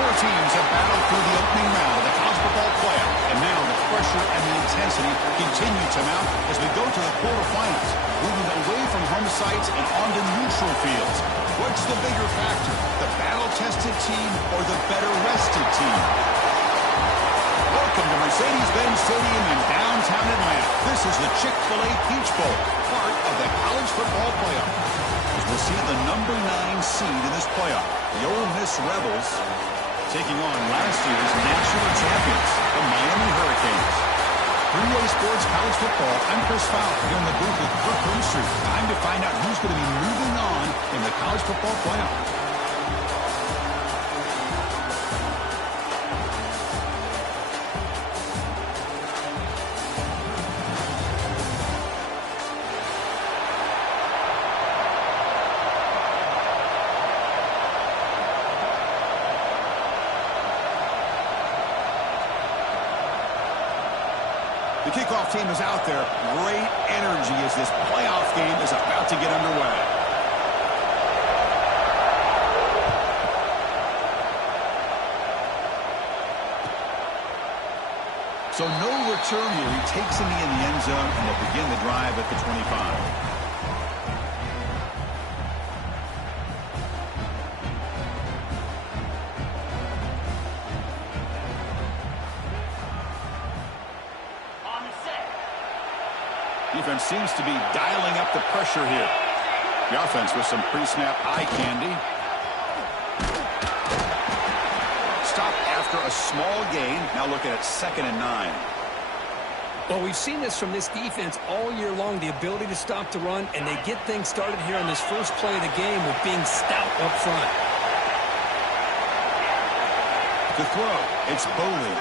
Four teams have battled through the opening round of the college football playoff, and now the pressure and the intensity continue to mount as we go to the quarterfinals, moving away from home sites and onto neutral fields. What's the bigger factor, the battle-tested team or the better-rested team? Welcome to Mercedes-Benz Stadium in downtown Atlanta. This is the Chick-fil-A Peach Bowl, part of the college football playoff. As we'll see the number 9 seed in this playoff, the Ole Miss Rebels, taking on last year's national champions, the Miami Hurricanes. Three-way sports college football, I'm Chris Fowler here in the booth with Kirk Street. Time to find out who's going to be moving on in the college football playoff. The kickoff team is out there. Great energy as this playoff game is about to get underway. So no return here. He takes him in the end zone, and they'll begin the drive at the 25. Defense seems to be dialing up the pressure here. The offense with some pre-snap eye candy. Stop after a small gain. Now looking at 2nd and 9. Well, we've seen this from this defense all year long, the ability to stop the run, and they get things started here on this first play of the game with being stout up front. To throw, it's Bowling.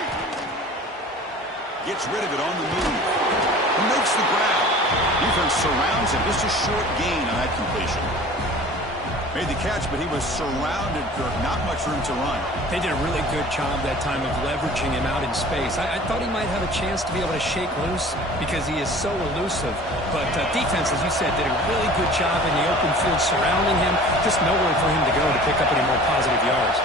Gets rid of it on the move. He makes the grab. Defense surrounds him. Just a short gain on that completion. Made the catch, but he was surrounded, Kirk. Not much room to run. They did a really good job that time of leveraging him out in space. I thought he might have a chance to be able to shake loose because he is so elusive. But defense, as you said, did a really good job in the open field surrounding him. Just nowhere for him to go to pick up any more positive yards.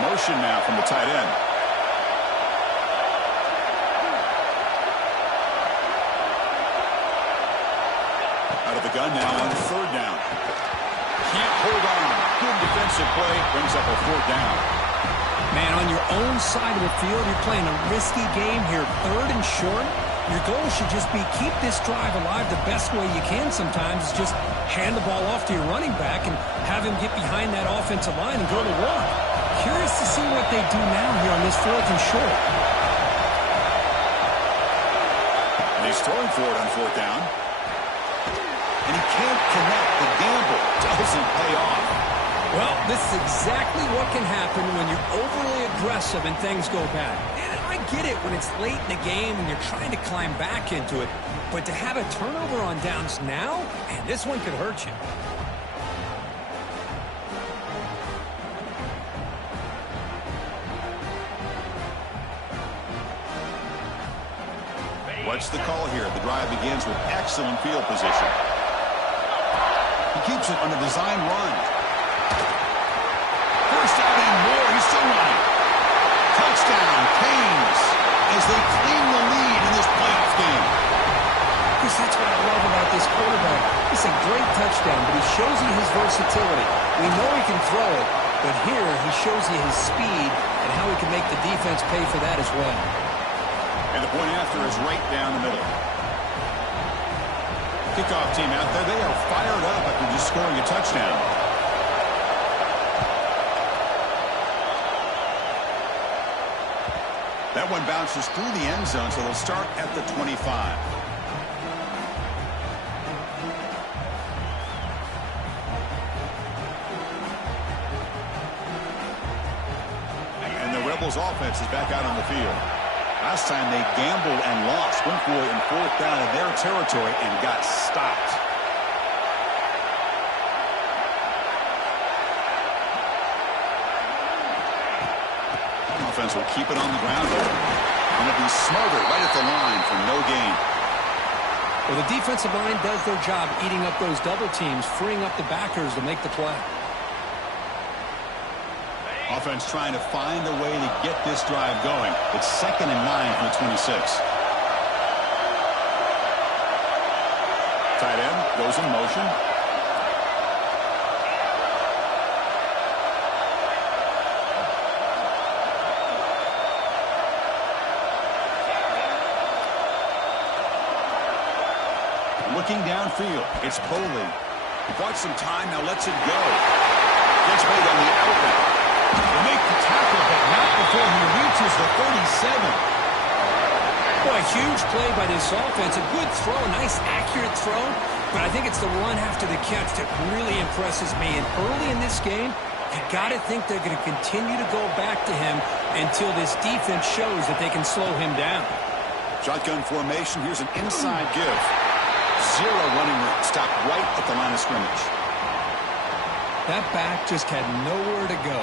Motion now from the tight end. Out of the gun now on 3rd down. Can't hold on. Good defensive play. Brings up a 4th down. Man, on your own side of the field, you're playing a risky game here. 3rd and short. Your goal should just be keep this drive alive the best way you can sometimes. Is just hand the ball off to your running back and have him get behind that offensive line and go to work. Curious to see what they do now here on this 4th and short. And he's throwing for it on 4th down. And he can't connect. The gamble doesn't pay off. Well, this is exactly what can happen when you're overly aggressive and things go bad. And I get it when it's late in the game and you're trying to climb back into it. But to have a turnover on downs now, man, this one could hurt you. What's the call here? The drive begins with excellent field position. He keeps it on a design run. First down and more. He's still running. Touchdown, Canes, as they claim the lead in this playoff game. Chris, that's what I love about this quarterback. It's a great touchdown, but he shows you his versatility. We know he can throw it, but here he shows you his speed and how he can make the defense pay for that as well. And the point after is right down the middle. Kickoff team out there. They are fired up after just scoring a touchdown. That one bounces through the end zone, so they'll start at the 25. And the Rebels offense is back out on the field. Last time they gambled and lost. Went for it in 4th down in their territory and got stopped. Offense will keep it on the ground. And it'll be smothered right at the line for no gain. Well, the defensive line does their job eating up those double teams, freeing up the backers to make the play. Offense trying to find a way to get this drive going. It's 2nd and 9 from the 26. Tight end goes in motion. Looking downfield, it's Coley. He bought some time, now lets it go. Gets made on the outlet. They make the tackle, but not before he reaches the 37. Boy, a huge play by this offense. A good throw, a nice accurate throw. But I think it's the run after the catch that really impresses me. And early in this game, you got to think they're going to continue to go back to him until this defense shows that they can slow him down. Shotgun formation. Here's an inside give. 0 running room. Stopped right at the line of scrimmage. That back just had nowhere to go.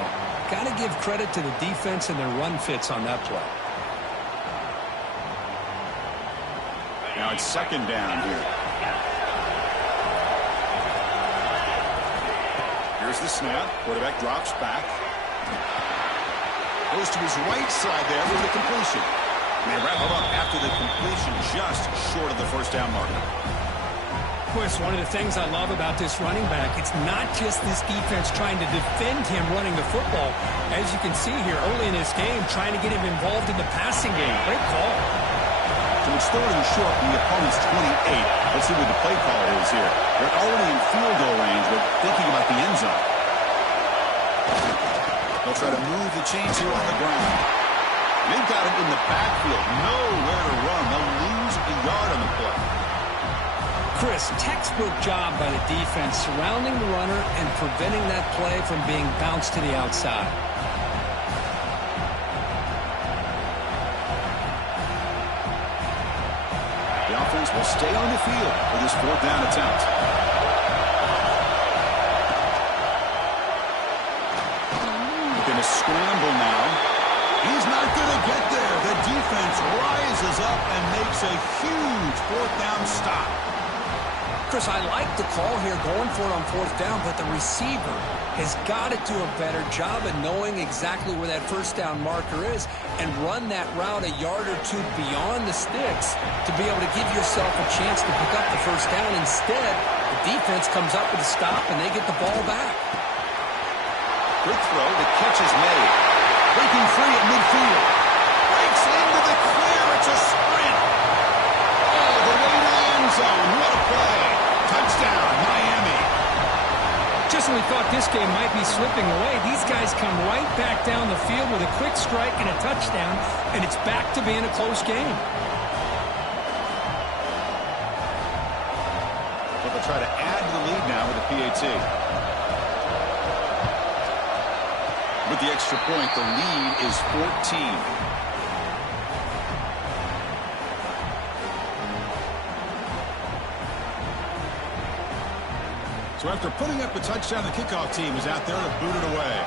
Got to give credit to the defense and their run fits on that play. Now it's 2nd down here. Here's the snap. Quarterback drops back. Goes to his right side there for the completion. And they wrap it up after the completion, just short of the first down marker. Of course, one of the things I love about this running back, it's not just this defense trying to defend him running the football. As you can see here early in this game, trying to get him involved in the passing game. Great call. So it's 3rd and short from the opponent's 28. Let's see what the play call is here. They're already in field goal range, but thinking about the end zone. They'll try to move the chains here on the ground. They've got him in the backfield. Nowhere to run. They'll lose a yard on the play. Chris, textbook job by the defense surrounding the runner and preventing that play from being bounced to the outside. The offense will stay on the field for this 4th down attempt. Going to scramble now. He's not going to get there. The defense rises up and makes a huge 4th down stop. Chris, I like the call here going for it on 4th down, but the receiver has got to do a better job of knowing exactly where that first down marker is and run that route a yard or 2 beyond the sticks to be able to give yourself a chance to pick up the first down. Instead, the defense comes up with a stop and they get the ball back. Quick throw, the catch is made. Breaking free at midfield. Breaks into the clear. It's a sprint. All the way to the end zone. What a play. Touchdown, Miami. Just when we thought this game might be slipping away, these guys come right back down the field with a quick strike and a touchdown, and it's back to being a close game. So they'll try to add to the lead now with a PAT. With the extra point, the lead is 14. So after putting up a touchdown, the kickoff team is out there to boot it away.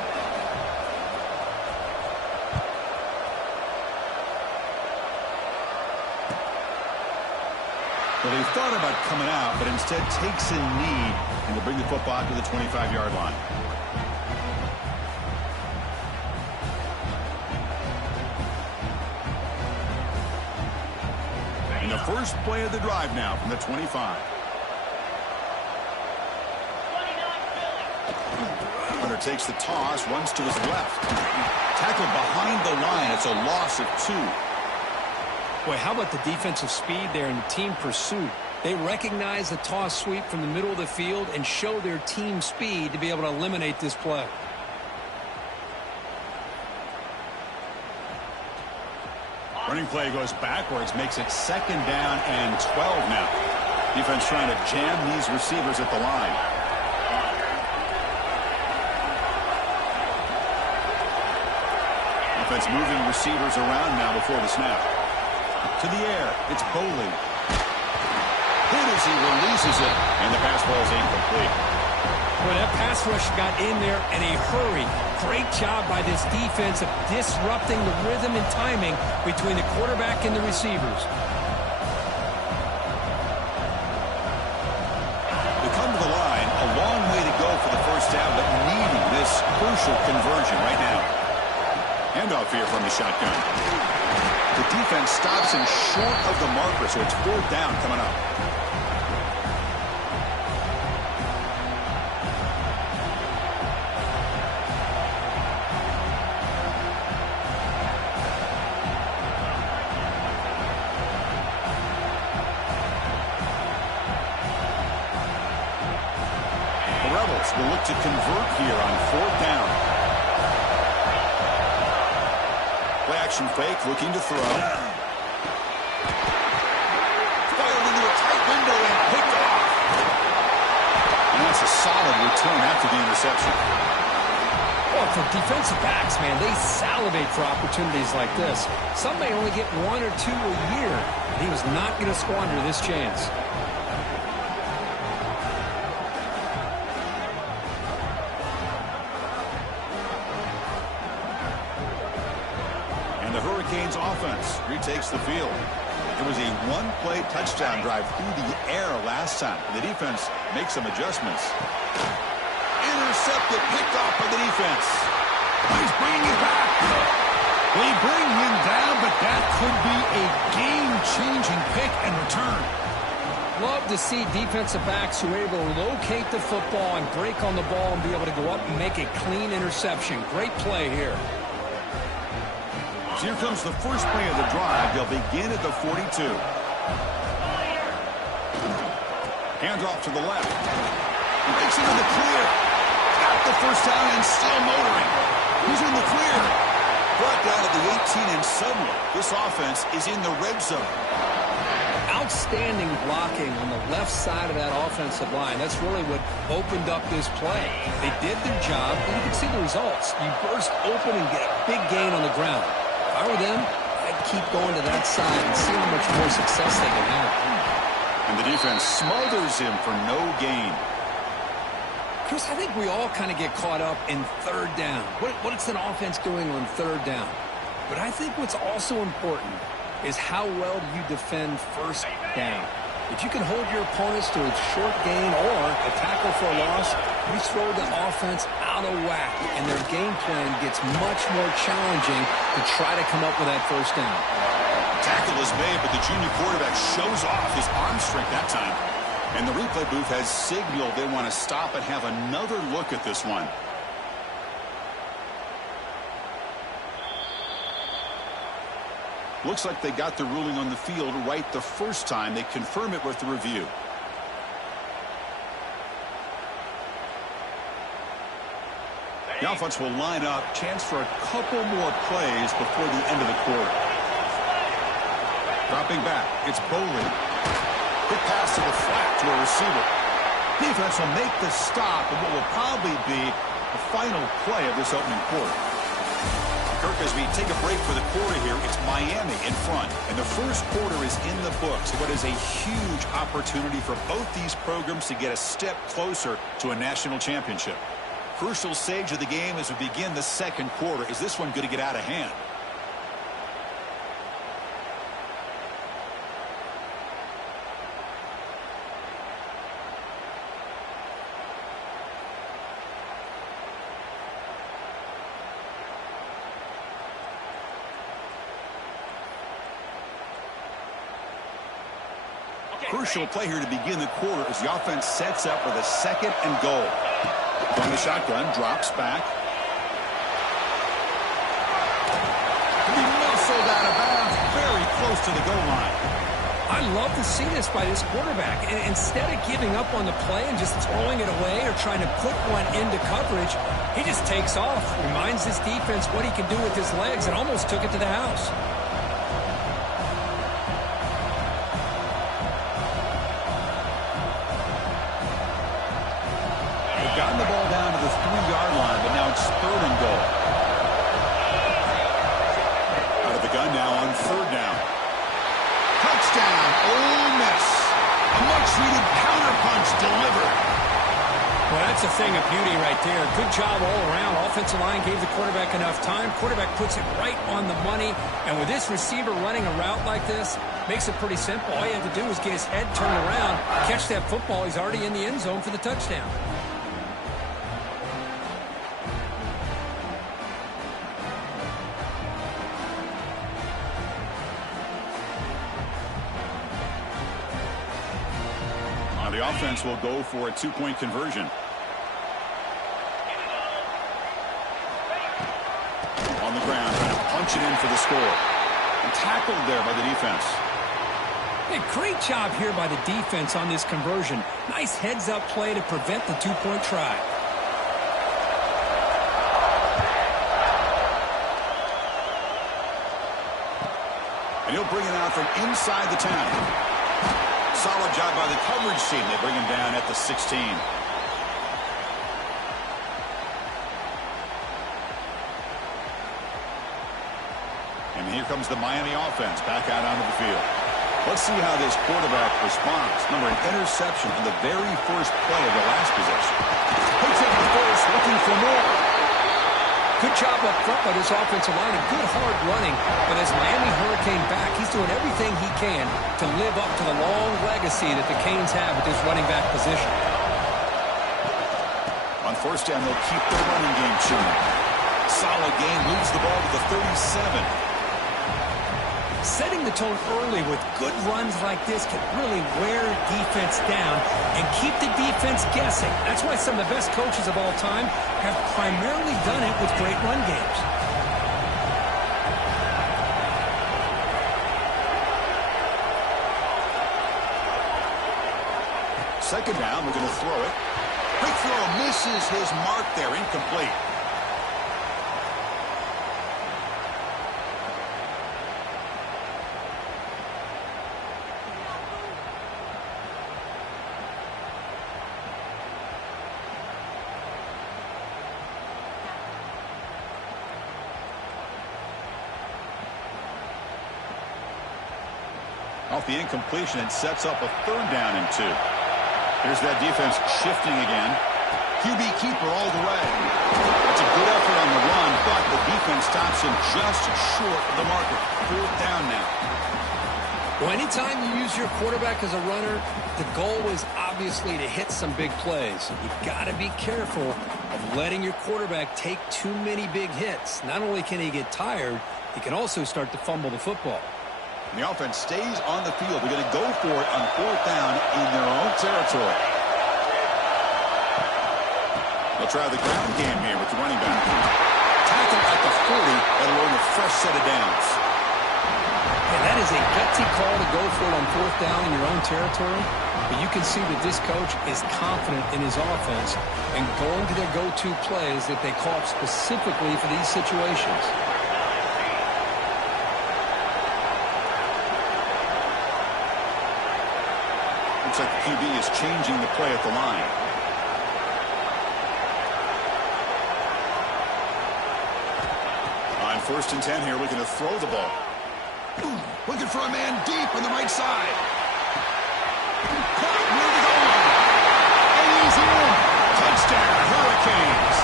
Well, they thought about coming out, but instead takes a knee and to bring the football to the 25-yard line. And the first play of the drive now from the 25. Hunter takes the toss, runs to his left. Tackled behind the line. It's a loss of 2. Boy, how about the defensive speed there and the team pursuit? They recognize the toss sweep from the middle of the field and show their team speed to be able to eliminate this play. Running play goes backwards, makes it 2nd down and 12 now. Defense trying to jam these receivers at the line. Offense moving receivers around now before the snap. To the air, it's Boley. Hit as he releases it, and the pass ball is incomplete. Well, Boy, that pass rush got in there in a hurry. Great job by this defense of disrupting the rhythm and timing between the quarterback and the receivers. We come to the line, a long way to go for the first down, but needing this crucial conversion right now. Handoff here from the shotgun. The defense stops him short of the marker, so it's 4th down coming up. The Rebels will look to convert here on 4th down. Play action fake, looking to throw. Fired into a tight window and picked off. And that's a solid return after the interception. Well, for defensive backs, man, they salivate for opportunities like this. Some may only get 1 or 2 a year. He was not going to squander this chance. And the Hurricanes offense retakes the field. It was a one-play touchdown drive through the air last time. The defense makes some adjustments. Intercepted, picked off by the defense. He's bringing it back. They bring him down, but that could be a game-changing pick and return. Love to see defensive backs who are able to locate the football and break on the ball and be able to go up and make a clean interception. Great play here. Here comes the first play of the drive. They'll begin at the 42. Handoff to the left. He makes it in the clear. Got the first down and still motoring. He's in the clear. Brought down at the 18, and suddenly this offense is in the red zone. Outstanding blocking on the left side of that offensive line. That's really what opened up this play. They did their job, and you can see the results. You burst open and get a big gain on the ground. If I were them, I'd keep going to that side and see how much more success they can have. And the defense smothers him for no gain. Chris, I think we all kind of get caught up in 3rd down. What's an offense doing on 3rd down? But I think what's also important is how well do you defend 1st down. If you can hold your opponents to a short gain or a tackle for a loss, you throw the offense out of whack, and their game plan gets much more challenging to try to come up with that 1st down. Tackle is made, but the junior quarterback shows off his arm strength that time. And the replay booth has signaled they want to stop and have another look at this one. Looks like they got the ruling on the field right the first time. They confirm it with the review. The offense will line up. Chance for a couple more plays before the end of the quarter. Dropping back. It's Bowling. Quick pass to the flat to a receiver. Defense will make the stop in what will probably be the final play of this opening quarter. Kirk, as we take a break for the quarter here, it's Miami in front. And the first quarter is in the books. What is a huge opportunity for both these programs to get a step closer to a national championship. Crucial stage of the game as we begin the second quarter. Is this one going to get out of hand? Crucial play here to begin the quarter as the offense sets up with a 2nd and goal. From the shotgun, drops back. He muscled out of bounds, very close to the goal line. I love to see this by this quarterback. And instead of giving up on the play and just throwing it away or trying to put one into coverage, he just takes off, reminds his defense what he can do with his legs, and almost took it to the house. Gotten the ball down to the 3-yard line, but now it's 3rd and goal. Out of the gun now on 3rd down. Touchdown, Ole Miss. A much-needed counterpunch delivered. Well, that's a thing of beauty right there. Good job all around. Offensive line gave the quarterback enough time. Quarterback puts it right on the money. And with this receiver running a route like this, makes it pretty simple. All you have to do is get his head turned around, catch that football. He's already in the end zone for the touchdown. The offense will go for a two-point conversion. On the ground, trying to punch it in for the score. And tackled there by the defense. Hey, great job here by the defense on this conversion. Nice heads-up play to prevent the two-point try. And he'll bring it out from inside the 10. Solid job by the coverage team. They bring him down at the 16. And here comes the Miami offense back out onto the field. Let's see how this quarterback responds. Remember, an interception on the very first play of the last possession. Takes it to first, looking for more. Good job up front by this offensive line and good hard running. But as Miami Hurricane back, he's doing everything he can to live up to the long legacy that the Canes have at this running back position. On first down, they'll keep their running game tuning. Solid game, moves the ball to the 37. Setting the tone early with good runs like this can really wear defense down and keep the defense guessing. That's why some of the best coaches of all time have primarily done it with great run games. Second down, we're going to throw it. Quick throw, misses his mark there, incomplete. Off the incompletion, it sets up a third down and 2. Here's that defense shifting again. QB keeper all the way. That's a good effort on the run, but the defense stops him just short of the marker. Fourth down now. Well, anytime you use your quarterback as a runner, the goal is obviously to hit some big plays. You've got to be careful of letting your quarterback take too many big hits. Not only can he get tired, he can also start to fumble the football. The offense stays on the field. They're going to go for it on fourth down in their own territory. They'll try the ground game here with the running back. Tackle at the 40. That'll earn a fresh set of downs. And that is a gutsy call to go for it on fourth down in your own territory. But you can see that this coach is confident in his offense and going to their go-to plays that they call up specifically for these situations. Looks like the QB is changing the play at the line. On first and 10 here, looking to throw the ball. Looking for a man deep on the right side. Caught near the goal line. And he's in. Touchdown, Hurricanes.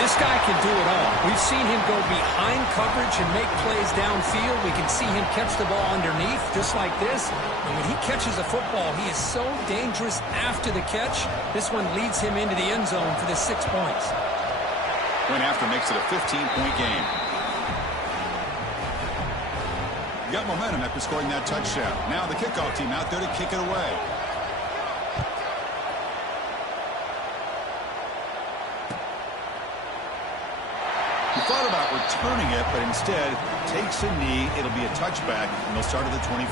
This guy can do it all. We've seen him go behind coverage and make plays downfield. We can see him catch the ball underneath, just like this. And when he catches a football, he is so dangerous after the catch. This one leads him into the end zone for the 6 points. Point after makes it a 15-point game. You got momentum after scoring that touchdown. Now the kickoff team out there to kick it away. He thought about returning it, but instead takes a knee. It'll be a touchback, and they'll start at the 25.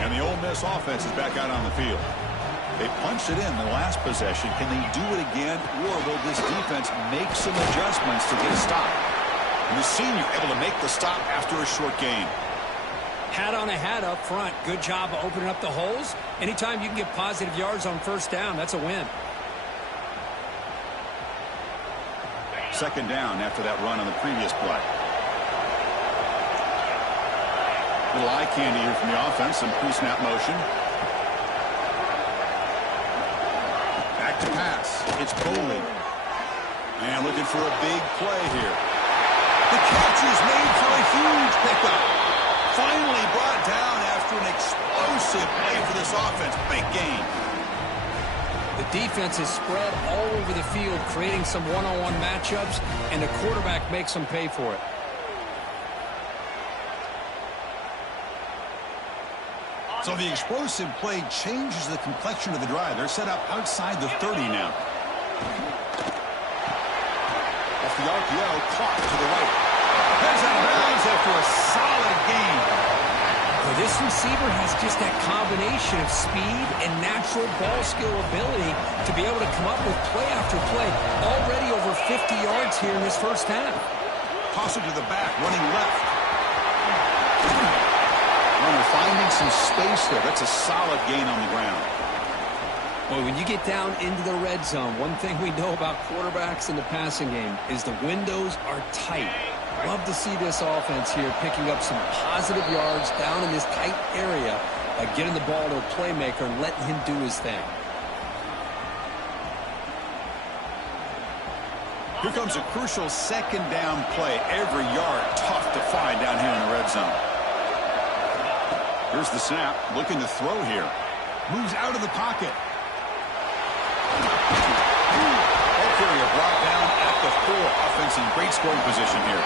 And the Ole Miss offense is back out on the field. They punched it in the last possession. Can they do it again, or will this defense make some adjustments to get a stop? And the senior able to make the stop after a short gain. Hat on a hat up front. Good job of opening up the holes. Anytime you can get positive yards on first down, that's a win. Second down after that run on the previous play. Little eye candy here from the offense. Some pre-snap motion. Back to pass. It's Coley. And looking for a big play here. The catch is made for a huge pickup. Finally brought down after an explosive play for this offense. Big gain. The defense is spread all over the field, creating some one-on-one matchups, and the quarterback makes them pay for it. So the explosive play changes the complexion of the drive. They're set up outside the 30 now. Off the RPO, caught to the right. Heads out of bounds after a solid gain. Well, this receiver has just that combination of speed and natural ball skill ability to be able to come up with play after play. Already over 50 yards here in this first half. Toss it to the back, running left. Runner finding some space there. That's a solid gain on the ground. Well, when you get down into the red zone, one thing we know about quarterbacks in the passing game is the windows are tight. Love to see this offense here picking up some positive yards down in this tight area by getting the ball to a playmaker and letting him do his thing. Here comes a crucial second down play. Every yard tough to find down here in the red zone. Here's the snap. Looking to throw here. Moves out of the pocket. Ball carrier brought down at the 4. Offense in great scoring position here.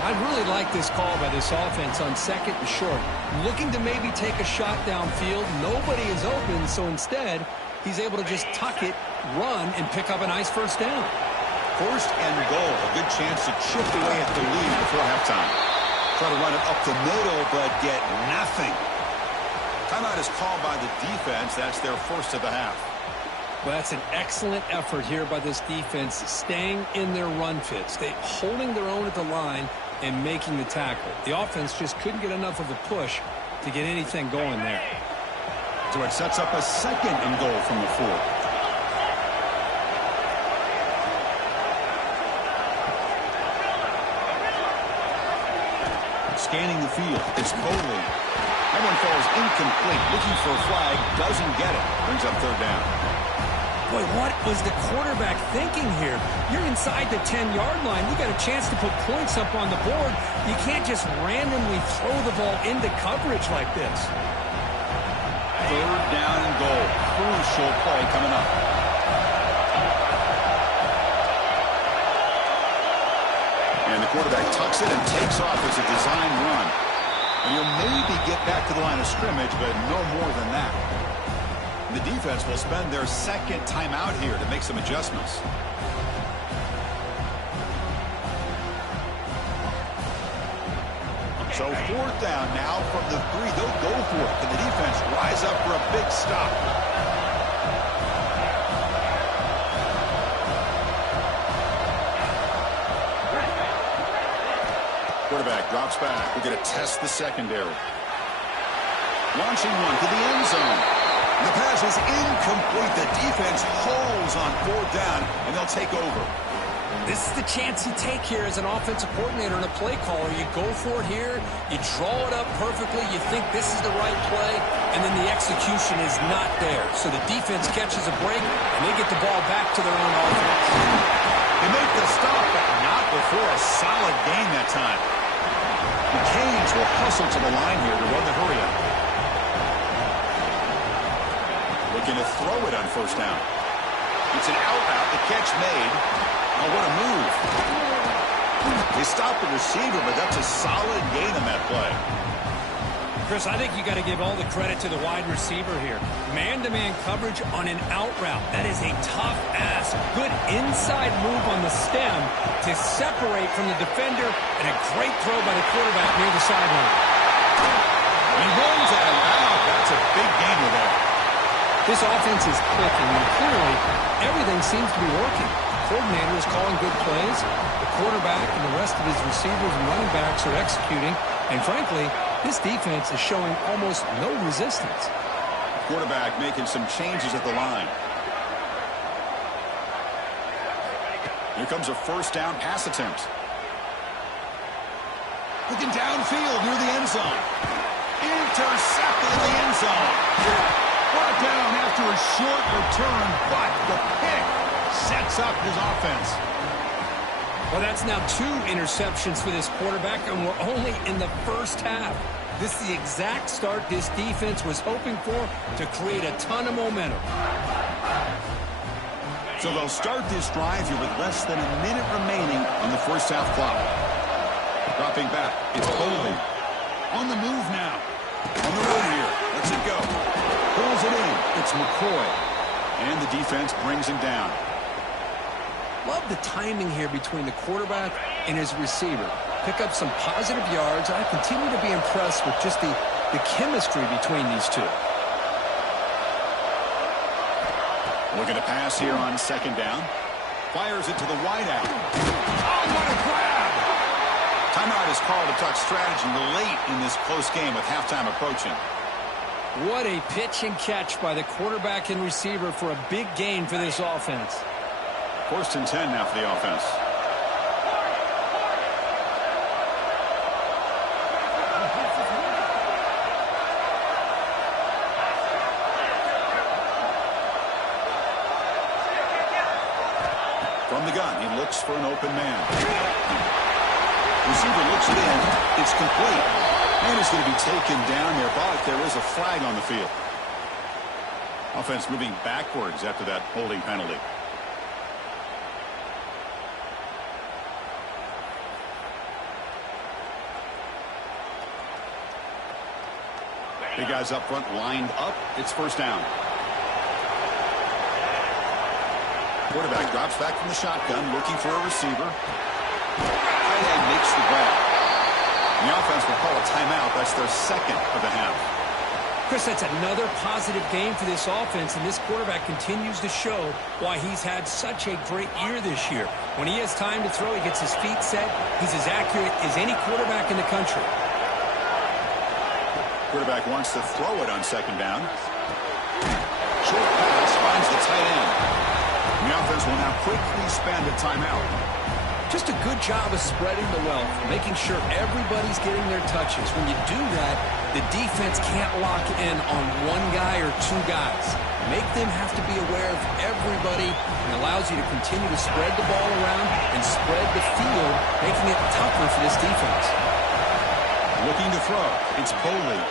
I really like this call by this offense on second and short. Looking to maybe take a shot downfield. Nobody is open, so instead, he's able to just tuck it, run, and pick up a nice first down. First and goal. A good chance to chip away at the lead before halftime. Try to run it up the middle, but get nothing. Timeout is called by the defense. That's their first of the half. Well, that's an excellent effort here by this defense, staying in their run fits. Holding their own at the line and making the tackle. The offense just couldn't get enough of a push to get anything going there. So it sets up a second and goal from the 4. Scanning the field. It's Coley. That one falls incomplete. Looking for a flag. Doesn't get it. Brings up third down. Boy, what was the quarterback thinking here? You're inside the 10-yard line. You got a chance to put points up on the board. You can't just randomly throw the ball into coverage like this. Third down and goal. Crucial play coming up. And the quarterback tucks it and takes off as a design run. And you'll maybe get back to the line of scrimmage, but no more than that. The defense will spend their second timeout here to make some adjustments. So fourth down now from the 3. They'll go for it. Can the defense rise up for a big stop? Quarterback drops back. We're going to test the secondary. Launching one to the end zone. The pass is incomplete. The defense holds on fourth down, and they'll take over. This is the chance you take here as an offensive coordinator and a play caller. You go for it here. You draw it up perfectly. You think this is the right play, and then the execution is not there. So the defense catches a break, and they get the ball back to their own offense. They make the stop, but not before a solid gain that time. The Canes will hustle to the line here to run the hurry-up. Looking to throw it on first down. It's an out route. The catch made. Oh, what a move. They stopped the receiver, but that's a solid gain on that play. Chris, I think you got to give all the credit to the wide receiver here. Man-to-man coverage on an out route. That is a tough ask. Good inside move on the stem to separate from the defender, and a great throw by the quarterback near the sideline. He runs out loud. That's a big gain with that. This offense is clicking, and clearly everything seems to be working. The coordinator is calling good plays. The quarterback and the rest of his receivers and running backs are executing. And frankly, this defense is showing almost no resistance. Quarterback making some changes at the line. Here comes a first down pass attempt. Looking downfield near the end zone. Intercepted in the end zone. Brought down after a short return, but the pick sets up his offense. Well, that's now 2 interceptions for this quarterback, and we're only in the first half. This is the exact start this defense was hoping for to create a ton of momentum. So they'll start this drive here with less than a minute remaining on the first half clock. Dropping back, it's Foley. On the move now. On the road here. Lets it go. Pulls it in. It's McCoy. And the defense brings him down. Love the timing here between the quarterback and his receiver. Pick up some positive yards. I continue to be impressed with just the chemistry between these two. Looking to pass here on second down. Fires it to the wideout. Oh, what a grab! Timeout is called to talk strategy late in this close game with halftime approaching. What a pitch and catch by the quarterback and receiver for a big gain for this offense. 1st and 10 now for the offense. From the gun, he looks for an open man. Receiver looks it in. It's complete. Man is going to be taken down there, but there is a flag on the field. Offense moving backwards after that holding penalty. Big guys up front lined up. It's first down. Quarterback drops back from the shotgun, looking for a receiver. Tight end makes the grab. And the offense will call a timeout. That's their second of the half. Chris, that's another positive game for this offense, and this quarterback continues to show why he's had such a great year this year. When he has time to throw, he gets his feet set. He's as accurate as any quarterback in the country. Quarterback wants to throw it on second down. Short pass finds the tight end. The offense will now quickly spend a timeout. Just a good job of spreading the wealth, making sure everybody's getting their touches. When you do that, the defense can't lock in on one guy or 2 guys. Make them have to be aware of everybody, and allows you to continue to spread the ball around and spread the field, making it tougher for this defense. Looking to throw. It's Foley.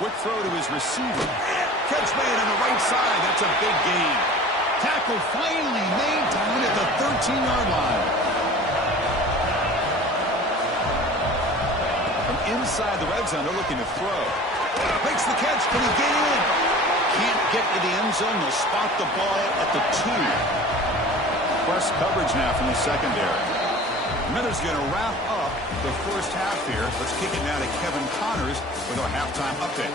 Quick throw to his receiver. Catch made on the right side. That's a big gain. Tackle finally made down at the 13-yard line. From inside the red zone, they're looking to throw. Makes the catch. Can he get in? Can't get to the end zone. They'll spot the ball at the 2. Press coverage now from the secondary. Miller's going to wrap up the first half here. Let's kick it now to Kevin Connors with our halftime update.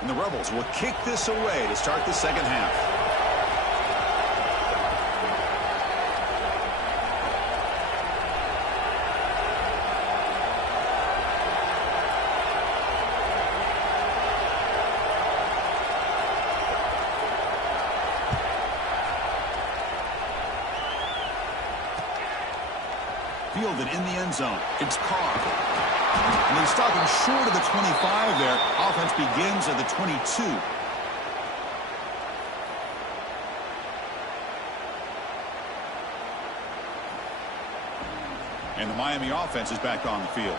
And the Rebels will kick this away to start the second half. Fielded in the end zone. It's Carr. And they stop him short of the 25 there. Offense begins at the 22. And the Miami offense is back on the field.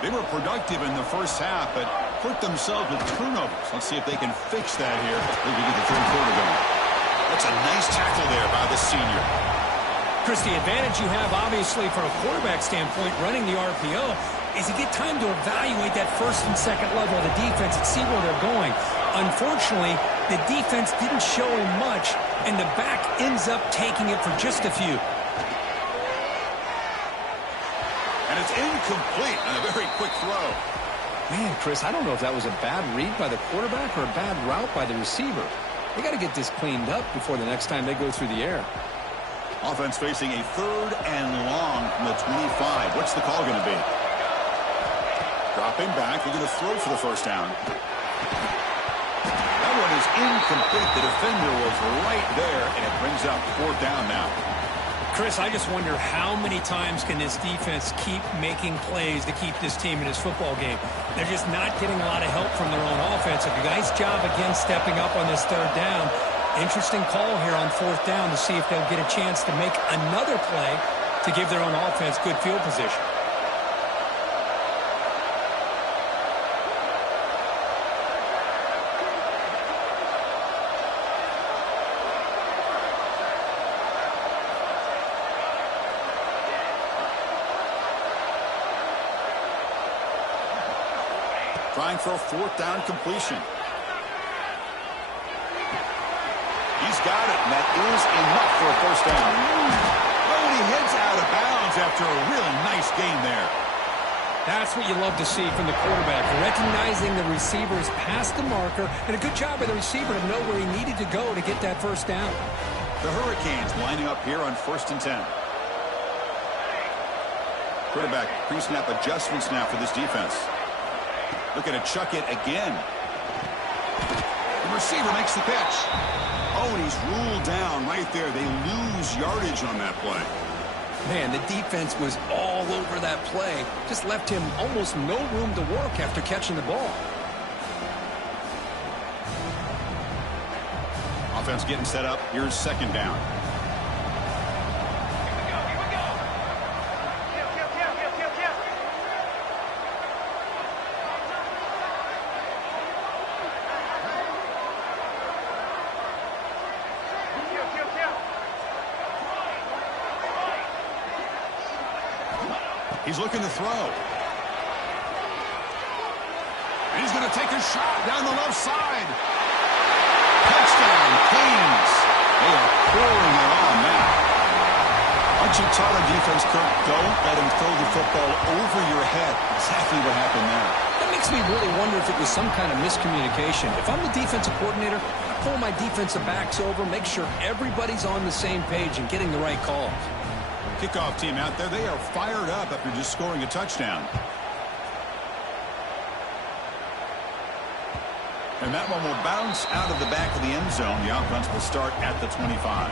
They were productive in the first half, but hurt themselves with turnovers. Let's see if they can fix that here as we get the third quarter going. That's a nice tackle there by the senior. Chris, the advantage you have, obviously, from a quarterback standpoint, running the RPO, is you get time to evaluate that first and second level of the defense and see where they're going. Unfortunately, the defense didn't show him much, and the back ends up taking it for just a few. And it's incomplete on a very quick throw. Man, Chris, I don't know if that was a bad read by the quarterback or a bad route by the receiver. They got to get this cleaned up before the next time they go through the air. Offense facing a 3rd and long from the 25. What's the call going to be? Dropping back. They're going to throw for the first down. That one is incomplete. The defender was right there, and it brings up 4th down now. Chris, I just wonder how many times can this defense keep making plays to keep this team in this football game. They're just not getting a lot of help from their own offense. A nice job again stepping up on this 3rd down. Interesting call here on 4th down to see if they'll get a chance to make another play to give their own offense good field position. Trying for a 4th down completion. He's got it, and that is enough for a first down. Oh, and he heads out of bounds after a really nice gain there. That's what you love to see from the quarterback, recognizing the receivers past the marker, and a good job by the receiver to know where he needed to go to get that first down. The Hurricanes lining up here on 1st and 10. Quarterback pre-snap adjustments now for this defense. Looking to chuck it again. The receiver makes the pitch. Oh, and he's ruled down right there. They lose yardage on that play. Man, the defense was all over that play. Just left him almost no room to work after catching the ball. Offense getting set up. Here's 2nd down. He's looking to throw. And he's going to take a shot down the left side. Touchdown, Canes. They are pouring it on now. Aren't you taught on defense, Kirk? Don't let him throw the football over your head. Exactly what happened there. That makes me really wonder if it was some kind of miscommunication. If I'm the defensive coordinator, I pull my defensive backs over, make sure everybody's on the same page and getting the right calls. Kickoff team out there. They are fired up after just scoring a touchdown. And that one will bounce out of the back of the end zone. The offense will start at the 25.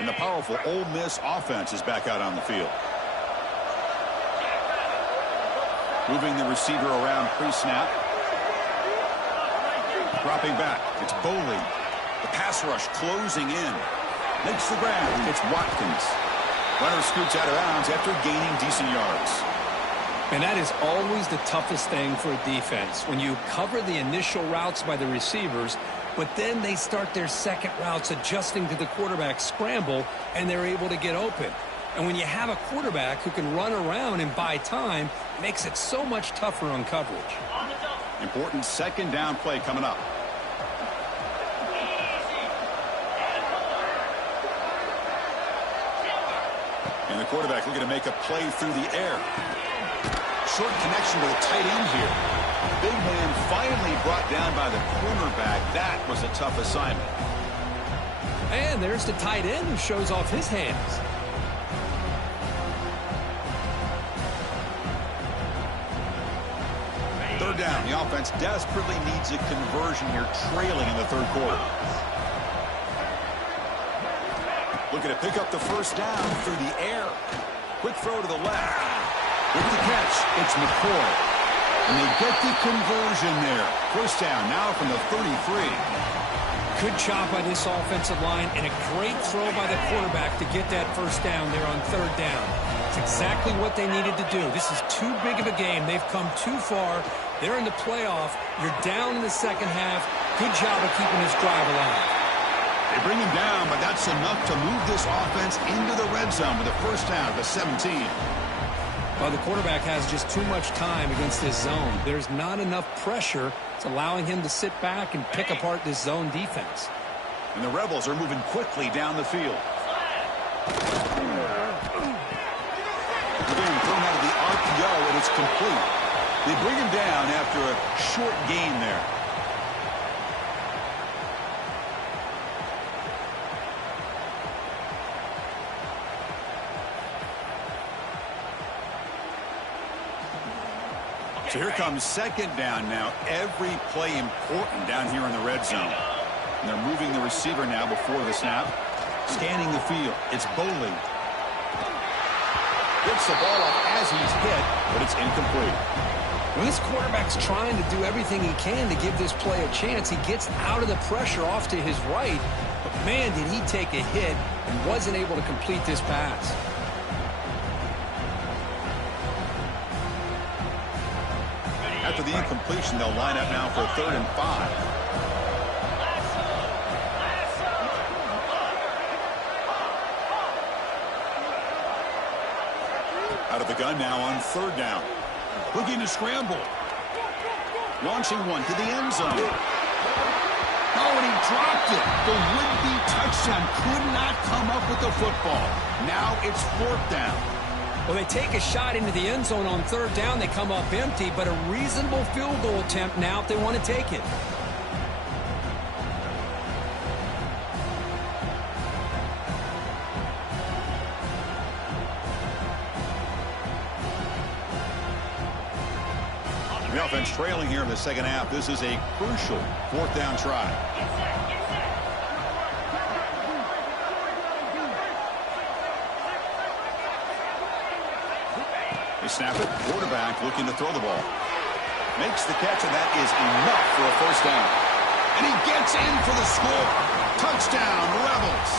And the powerful Ole Miss offense is back out on the field. Moving the receiver around pre-snap. Dropping back. It's Boley. The pass rush closing in. Makes the grab. It's Watkins. Runner scoots out of bounds after gaining decent yards. And that is always the toughest thing for a defense. When you cover the initial routes by the receivers, but then they start their second routes adjusting to the quarterback scramble, and they're able to get open. And when you have a quarterback who can run around and buy time, it makes it so much tougher on coverage. Important 2nd down play coming up. And the quarterback looking to make a play through the air. Short connection to the tight end here. Big man finally brought down by the cornerback. That was a tough assignment. And there's the tight end who shows off his hands. Third down. The offense desperately needs a conversion here, trailing in the 3rd quarter. Looking to pick up the first down through the air. Quick throw to the left. With the catch, it's McCoy. And they get the conversion there. First down now from the 33. Good job by this offensive line and a great throw by the quarterback to get that first down there on 3rd down. It's exactly what they needed to do. This is too big of a game. They've come too far. They're in the playoff. You're down in the second half. Good job of keeping this drive alive. They bring him down, but that's enough to move this offense into the red zone with the first down at the 17. Well, the quarterback has just too much time against this zone. There's not enough pressure. It's allowing him to sit back and pick apart this zone defense. And the Rebels are moving quickly down the field. Again, thrown out of the RPO, and it's complete. They bring him down after a short gain there. So here comes second down now. Every play important down here in the red zone. And they're moving the receiver now before the snap. Scanning the field. It's Boley. Gets the ball off as he's hit, but it's incomplete. When this quarterback's trying to do everything he can to give this play a chance, he gets out of the pressure off to his right. But man, did he take a hit and wasn't able to complete this pass. After the incompletion, they'll line up now for a 3rd and 5. Out of the gun now on 3rd down. Looking to scramble. Launching one to the end zone. Oh, and he dropped it. The would-be touchdown could not come up with the football. Now it's 4th down. Well, they take a shot into the end zone on 3rd down. They come up empty, but a reasonable field goal attempt now if they want to take it. The offense trailing here in the second half. This is a crucial 4th down try. They snap it. Quarterback looking to throw the ball. Makes the catch, and that is enough for a 1st down. And he gets in for the score. Touchdown, Rebels.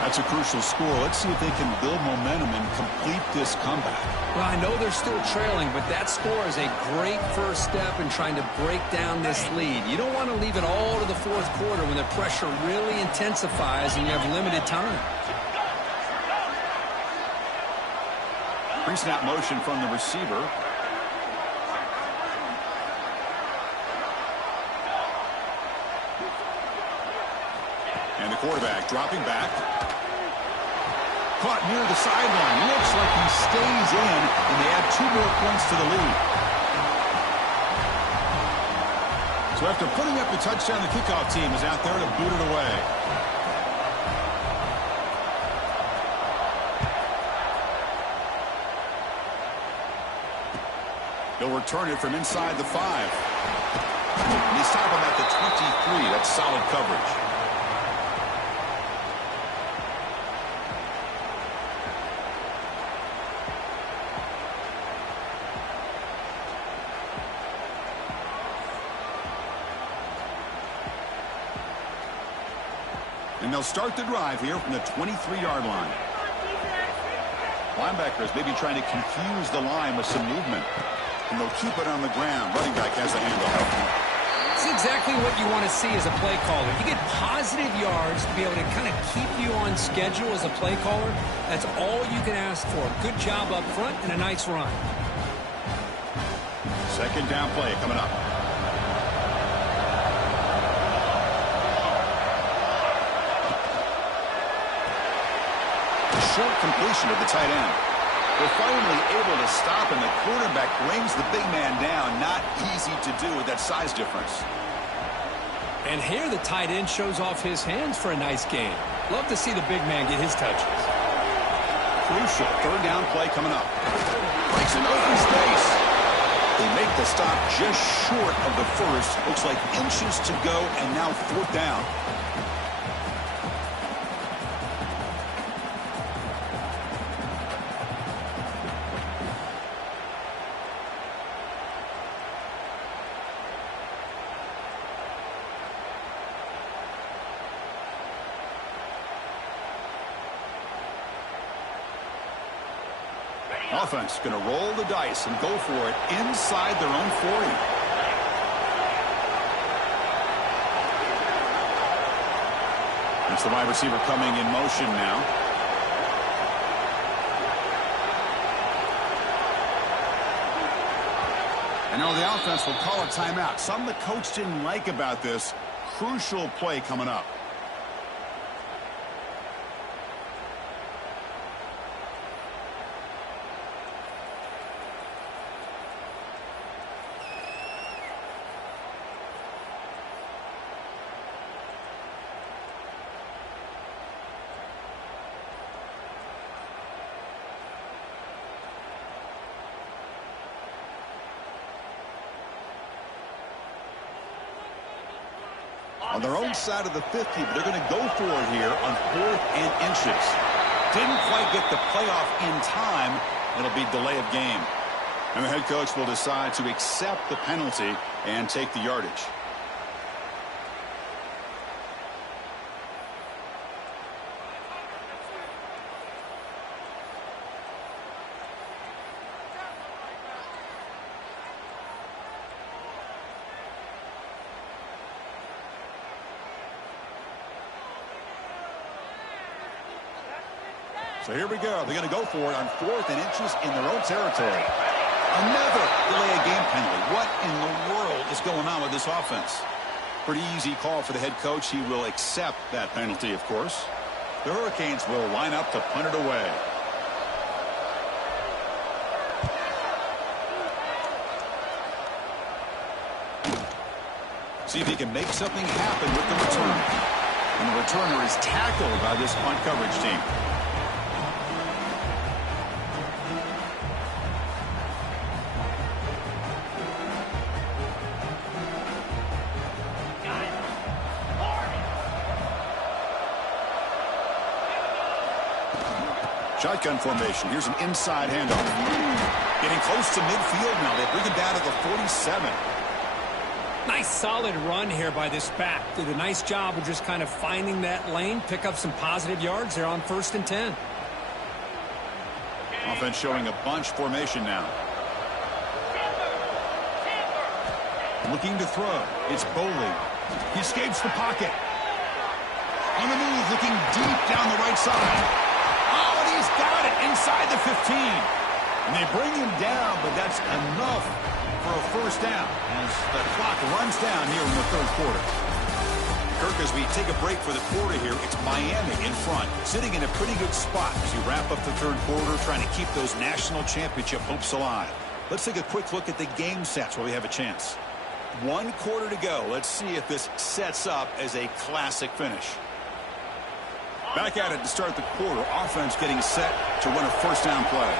That's a crucial score. Let's see if they can build momentum and complete this comeback. Well, I know they're still trailing, but that score is a great first step in trying to break down this lead. You don't want to leave it all to the 4th quarter when the pressure really intensifies and you have limited time. Pre-snap motion from the receiver. And the quarterback dropping back. Caught near the sideline. Looks like he stays in, and they add 2 more points to the lead. So after putting up the touchdown, the kickoff team is out there to boot it away. They'll return it from inside the 5. And he's stopped him at the 23. That's solid coverage. And they'll start the drive here from the 23-yard line. Linebackers maybe trying to confuse the line with some movement. And they'll keep it on the ground. Running back has the handoff. It's exactly what you want to see as a play caller. You get positive yards to be able to kind of keep you on schedule as a play caller. That's all you can ask for. Good job up front and a nice run. 2nd down play coming up. Short completion of the tight end. They're finally able to stop, and the quarterback brings the big man down. Not easy to do with that size difference. And here the tight end shows off his hands for a nice gain. Love to see the big man get his touches. Crucial 3rd down play coming up. Breaks an open space. They make the stop just short of the first. Looks like inches to go, and now 4th down. Offense going to roll the dice and go for it inside their own 40. It's the wide receiver coming in motion now. And now the offense will call a timeout. Something the coach didn't like about this. Crucial play coming up. On their own side of the 50, but they're going to go for it here on 4th and inches. Didn't quite get the playoff in time. It'll be delay of game. And the head coach will decide to accept the penalty and take the yardage. So here we go. They're going to go for it on 4th and inches in their own territory. Another delay of game penalty. What in the world is going on with this offense? Pretty easy call for the head coach. He will accept that penalty, of course. The Hurricanes will line up to punt it away. See if he can make something happen with the return. And the returner is tackled by this punt coverage team. Shotgun formation. Here's an inside handoff. Getting close to midfield now. They bring him down to the 47. Nice solid run here by this back. Did a nice job of just kind of finding that lane, pick up some positive yards there on 1st and 10. Offense showing a bunch formation now. Looking to throw. It's Boley. He escapes the pocket. On the move, looking deep down the right side. Oh, and he's got it inside the 15. And they bring him down, but that's enough for a first down as the clock runs down here in the 3rd quarter. Kirk, as we take a break for the quarter here, it's Miami in front, sitting in a pretty good spot as you wrap up the 3rd quarter, trying to keep those national championship hopes alive. Let's take a quick look at the game sets while we have a chance. 1 quarter to go. Let's see if this sets up as a classic finish. Back at it to start the quarter. Offense getting set to run a first down play.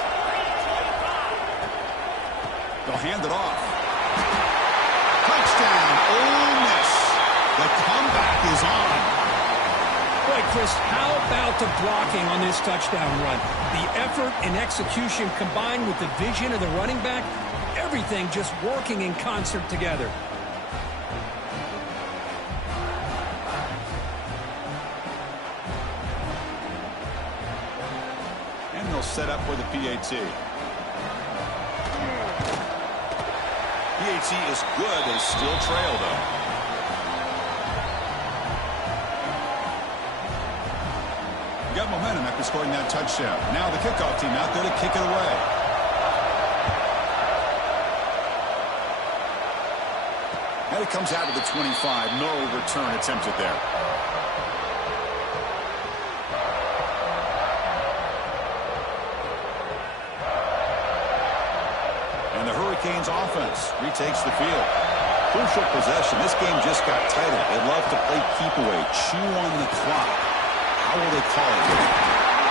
They'll hand it off. Touchdown, Ole Miss. The comeback is on. Boy, Chris, how about the blocking on this touchdown run? The effort and execution combined with the vision of the running back, everything just working in concert together. Set up for the PAT. PAT is good. They still trail, though. Got momentum after scoring that touchdown. Now the kickoff team out there to kick it away. And it comes out to the 25. No return attempted there. Hurricanes offense retakes the field. Crucial possession. This game just got tighter. They love to play keep away, chew on the clock. How will they call it here?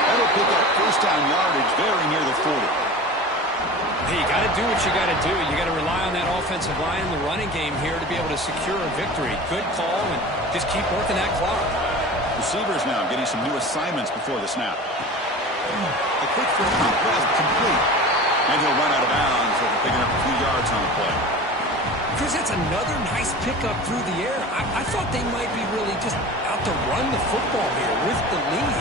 That'll pick up first down yardage very near the 40. Hey, you got to do what you got to do. You got to rely on that offensive line, the running game here to be able to secure a victory. Good call, and just keep working that clock. Receivers now getting some new assignments before the snap. A quick throw out left, complete. And he'll run out of bounds after picking up a few yards on the play. Chris, that's another nice pickup through the air. I thought they might be really just out to run the football here with the lead.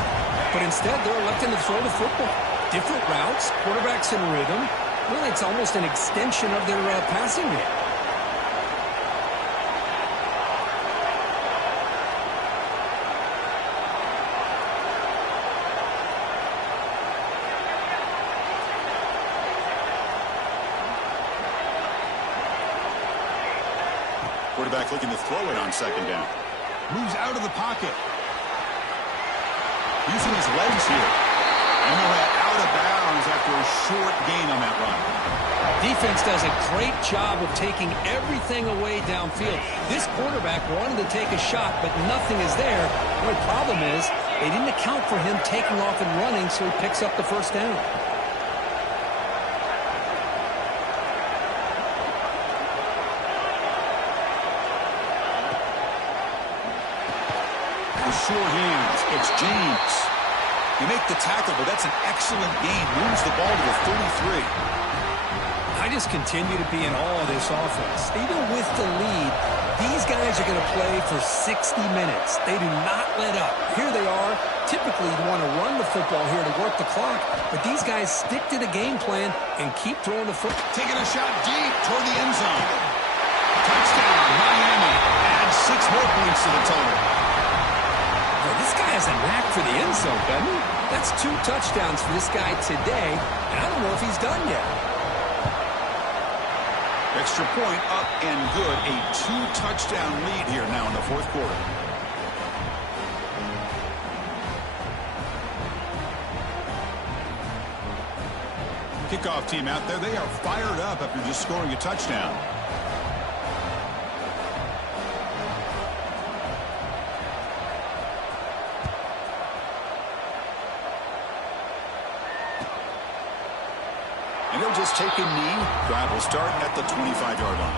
But instead, they're electing to throw the football. Different routes, quarterbacks in rhythm. Really, it's almost an extension of their passing game. Quarterback looking to throw it on second down. Moves out of the pocket. Using his legs here. And they're out of bounds after a short gain on that run. Defense does a great job of taking everything away downfield. This quarterback wanted to take a shot, but nothing is there. The only problem is they didn't account for him taking off and running, so he picks up the first down. The sure hands. It's James. You make the tackle, but that's an excellent gain. Moves the ball to the 33. I just continue to be in awe of this offense. Even with the lead, these guys are going to play for 60 minutes. They do not let up. Here they are. Typically, you want to run the football here to work the clock, but these guys stick to the game plan and keep throwing the football. Taking a shot deep toward the end zone. Touchdown, Miami. Adds 6 more points to the total. Well, this guy has a knack for the end zone, doesn't he? That's 2 touchdowns for this guy today, and I don't know if he's done yet. Extra point up and good. A 2-touchdown lead here now in the fourth quarter. Kickoff team out there. They are fired up after just scoring a touchdown. And they'll just take a knee. Drive will start at the 25-yard line.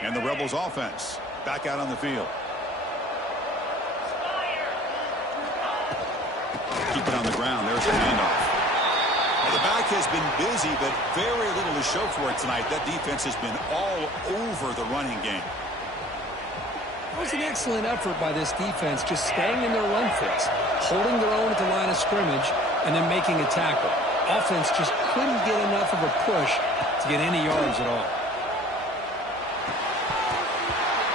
And the Rebels offense back out on the field. Keep it on the ground. There's the handoff. Well, the back has been busy, but very little to show for it tonight. That defense has been all over the running game. It was an excellent effort by this defense, just staying in their run fits, holding their own at the line of scrimmage, and then making a tackle. Offense just couldn't get enough of a push to get any yards at all.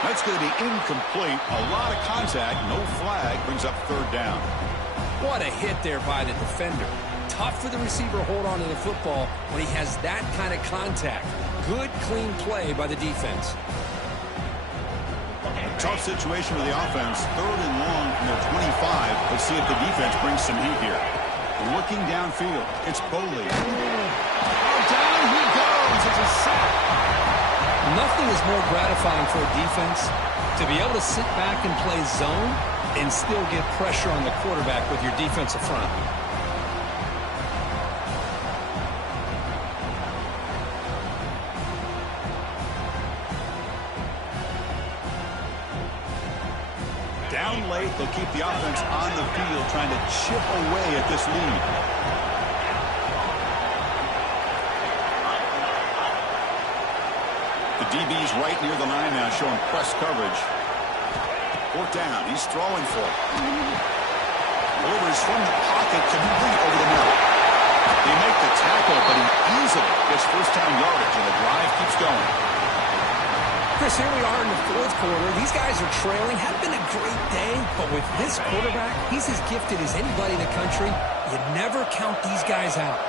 That's going to be incomplete. A lot of contact. No flag. Brings up third down. What a hit there by the defender. Tough for the receiver to hold on to the football when he has that kind of contact. Good, clean play by the defense. Tough situation with the offense. Third and long from their 25. Let's see if the defense brings some heat here. Looking downfield. It's Boley. Oh, down he goes. It's a sack. Nothing is more gratifying for a defense to be able to sit back and play zone and still get pressure on the quarterback with your defensive front. Down late, they'll keep the offense on the field trying to chip away at this lead. The DB's right near the line now, showing press coverage. Fourth down. He's throwing for it. Delivers from the pocket, complete over the middle. They make the tackle, but he easily gets first-down yardage, and the drive keeps going. Chris, here we are in the fourth quarter. These guys are trailing. Hadn't been a great day, but with this quarterback, he's as gifted as anybody in the country. You never count these guys out.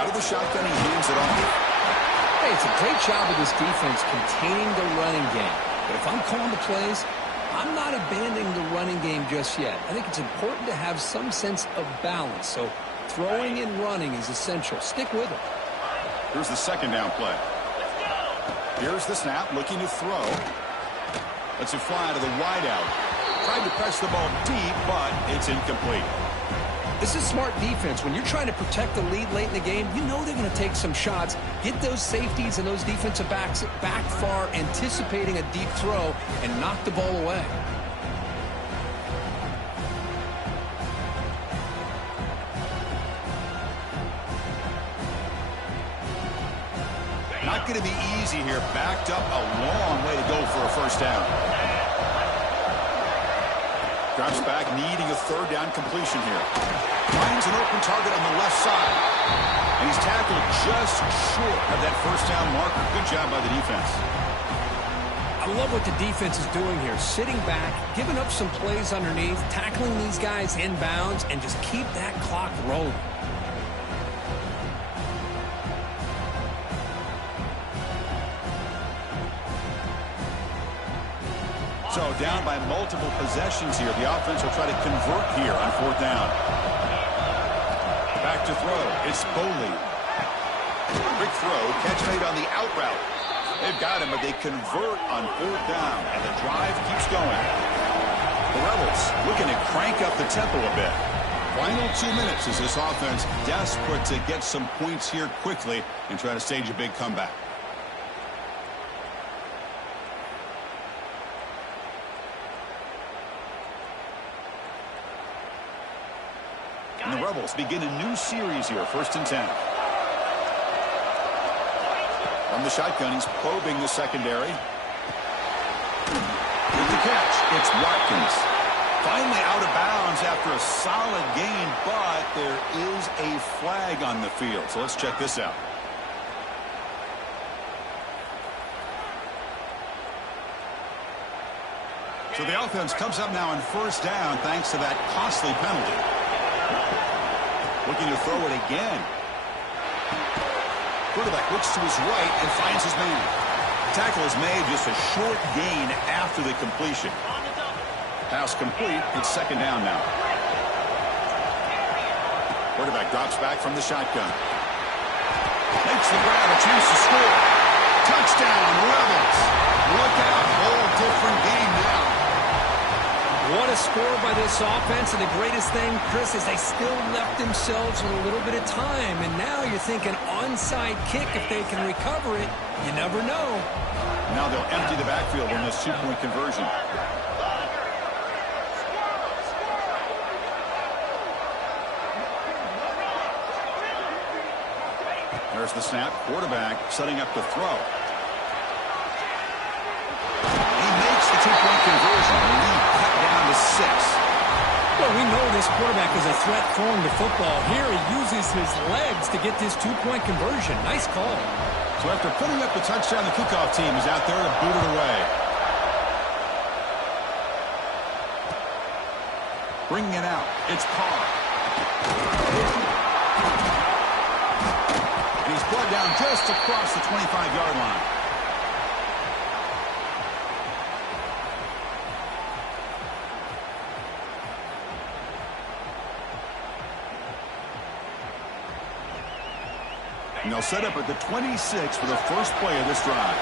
Out of the shotgun, he hands it off. Hey, it's a great job of this defense containing the running game. But if I'm calling the plays, I'm not abandoning the running game just yet. I think it's important to have some sense of balance. So throwing and running is essential. Stick with it. Here's the second down play. Here's the snap, looking to throw. Lets it fly to the wideout. Tried to press the ball deep, but it's incomplete. This is smart defense. When you're trying to protect the lead late in the game, you know they're going to take some shots. Get those safeties and those defensive backs back far, anticipating a deep throw, and knock the ball away. Not going to be easy here. Backed up a long way to go for a first down. Drops back, needing a third down completion here. Finds an open target on the left side. And he's tackled just short of that first down marker. Good job by the defense. I love what the defense is doing here. Sitting back, giving up some plays underneath, tackling these guys inbounds, and just keep that clock rolling. So down by multiple possessions here. The offense will try to convert here on fourth down. Back to throw. It's Boley. Quick throw. Catch made on the out route. They've got him, but they convert on fourth down, and the drive keeps going. The Rebels looking to crank up the tempo a bit. Final 2 minutes as this offense desperate to get some points here quickly and try to stage a big comeback. And the Rebels begin a new series here, 1st and 10. From the shotgun, he's probing the secondary. With the catch, it's Watkins. Finally out of bounds after a solid gain, but there is a flag on the field. So let's check this out. So the offense comes up now on 1st down thanks to that costly penalty. Looking to throw it again. Quarterback looks to his right and finds his man. Tackle is made, just a short gain after the completion. Pass complete. It's 2nd down now. Quarterback drops back from the shotgun. Makes the grab, a chance to score. Touchdown, Rebels. Look out, whole different game now. What a score by this offense, and the greatest thing, Chris, is they still left themselves with a little bit of time, and now you're thinking onside kick if they can recover it. You never know. Now they'll empty the backfield on this 2-point conversion. There's the snap. Quarterback setting up the throw. He makes the 2-point conversion. The lead cut down to 6. Well, we know this quarterback is a threat throwing the football. Here he uses his legs to get this 2-point conversion. Nice call. So after putting up the touchdown, the kickoff team is out there to boot it away. Bringing it out. It's Carr. And he's brought down just across the 25-yard line. And they'll set up at the 26 for the first play of this drive.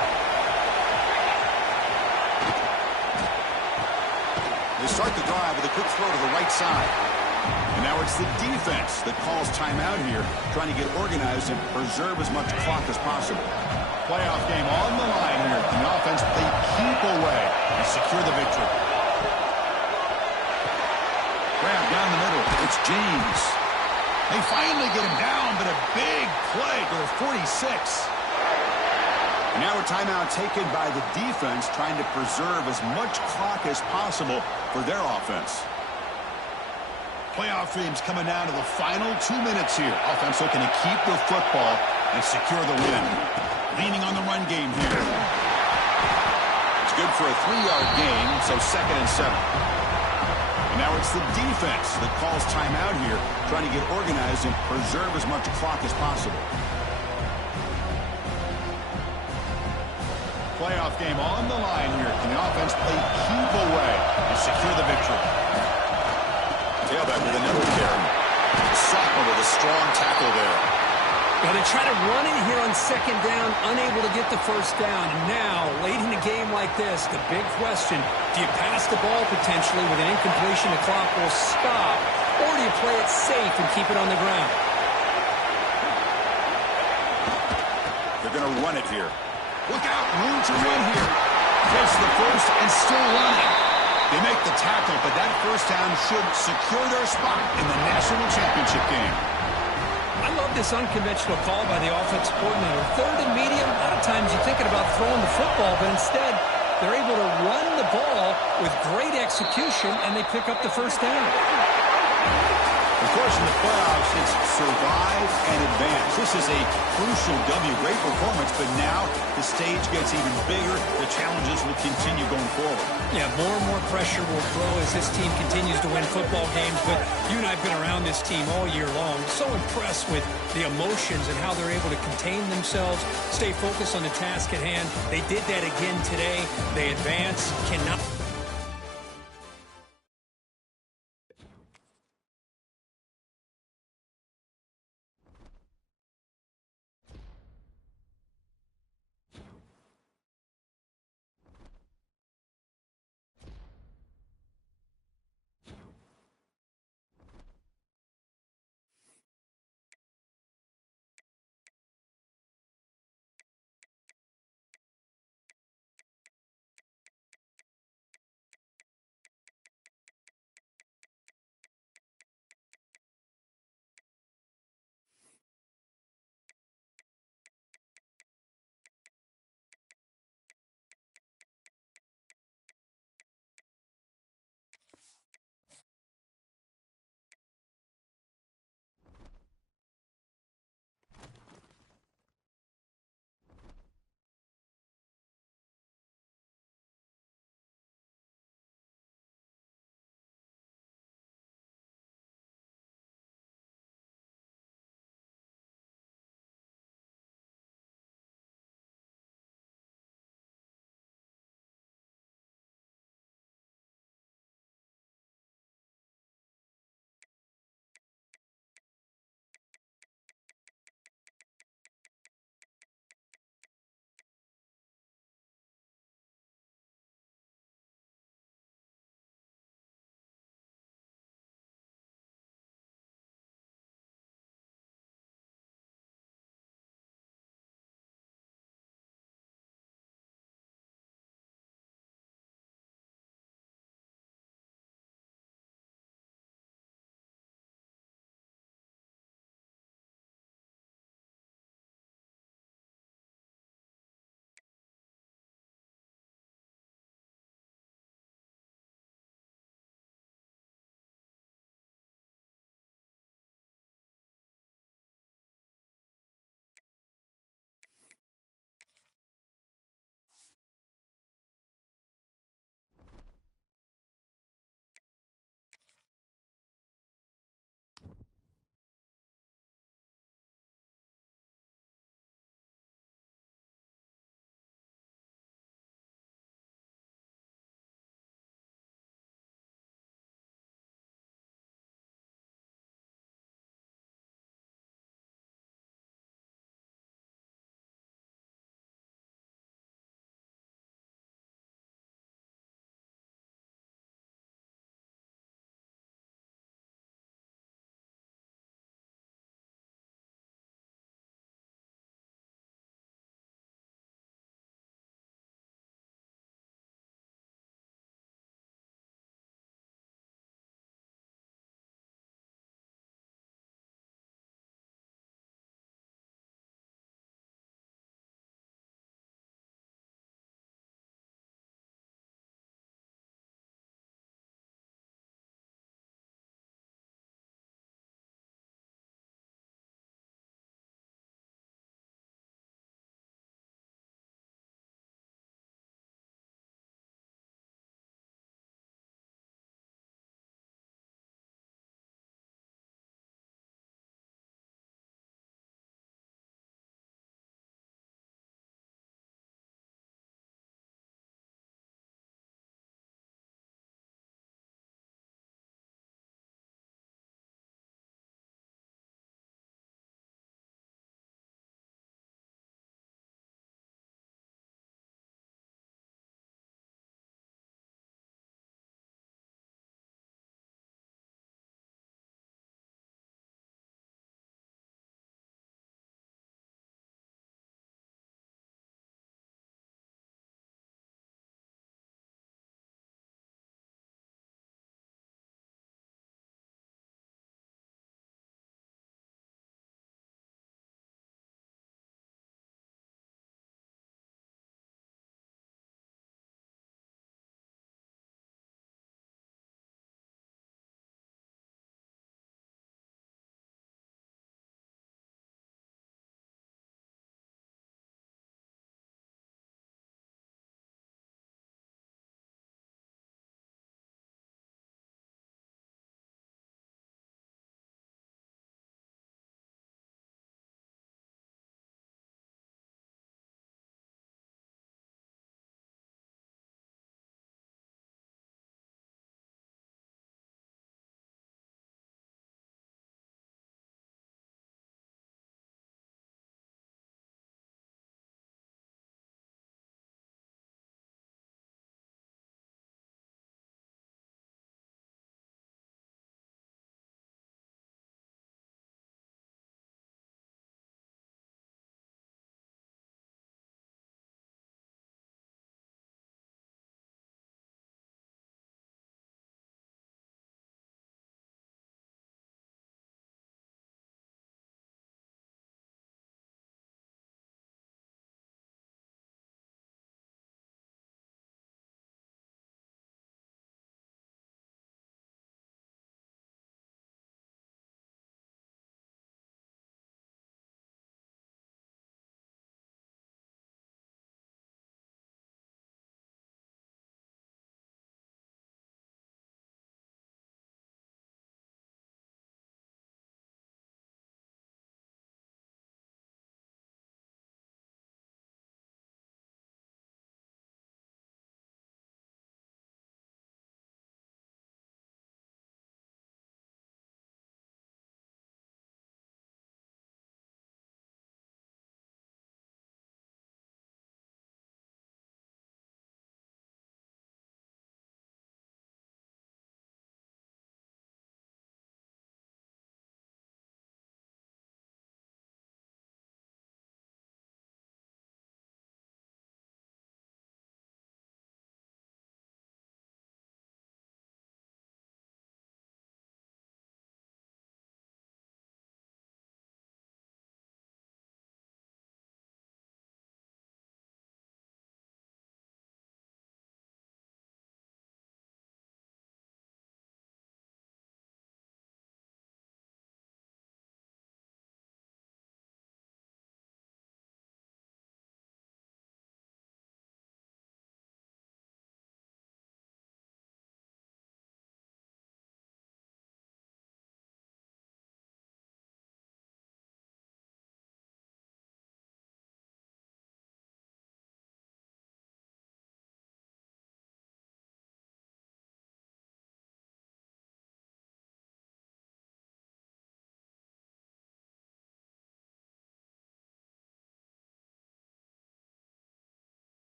They start the drive with a quick throw to the right side. And now it's the defense that calls timeout here, trying to get organized and preserve as much clock as possible. Playoff game on the line here. The offense, they keep away and secure the victory. Grab down the middle. It's James. They finally get him down, but a big play to the 46. And now a timeout taken by the defense, trying to preserve as much clock as possible for their offense. Playoff dreams coming down to the final 2 minutes here. Offense looking to keep the football and secure the win. Leaning on the run game here. It's good for a 3-yard gain, so 2nd and 7. Now it's the defense that calls timeout here, trying to get organized and preserve as much clock as possible. Playoff game on the line here. Can the offense play keep away and secure the victory? Tailback with another carry. Sophomore with a strong tackle there. Well, they try to run it here on 2nd down, unable to get the 1st down. And now, late in a game like this, the big question, do you pass the ball potentially with an incompletion, the clock will stop, or do you play it safe and keep it on the ground? They're going to run it here. Look out, room to run here. Gets the first and still running. They make the tackle, but that 1st down should secure their spot in the national championship game. I love this unconventional call by the offensive coordinator. 3rd and medium, a lot of times you're thinking about throwing the football, but instead They're able to run the ball with great execution, and they pick up the first down. Of course, in the playoffs, it's survive and advance. This is a crucial W. Great performance, but now the stage gets even bigger. The challenges will continue going forward. Yeah, more and more pressure will grow as this team continues to win football games. But you and I have been around this team all year long. So impressed with the emotions and how they're able to contain themselves, stay focused on the task at hand. They did that again today. They advance, cannot...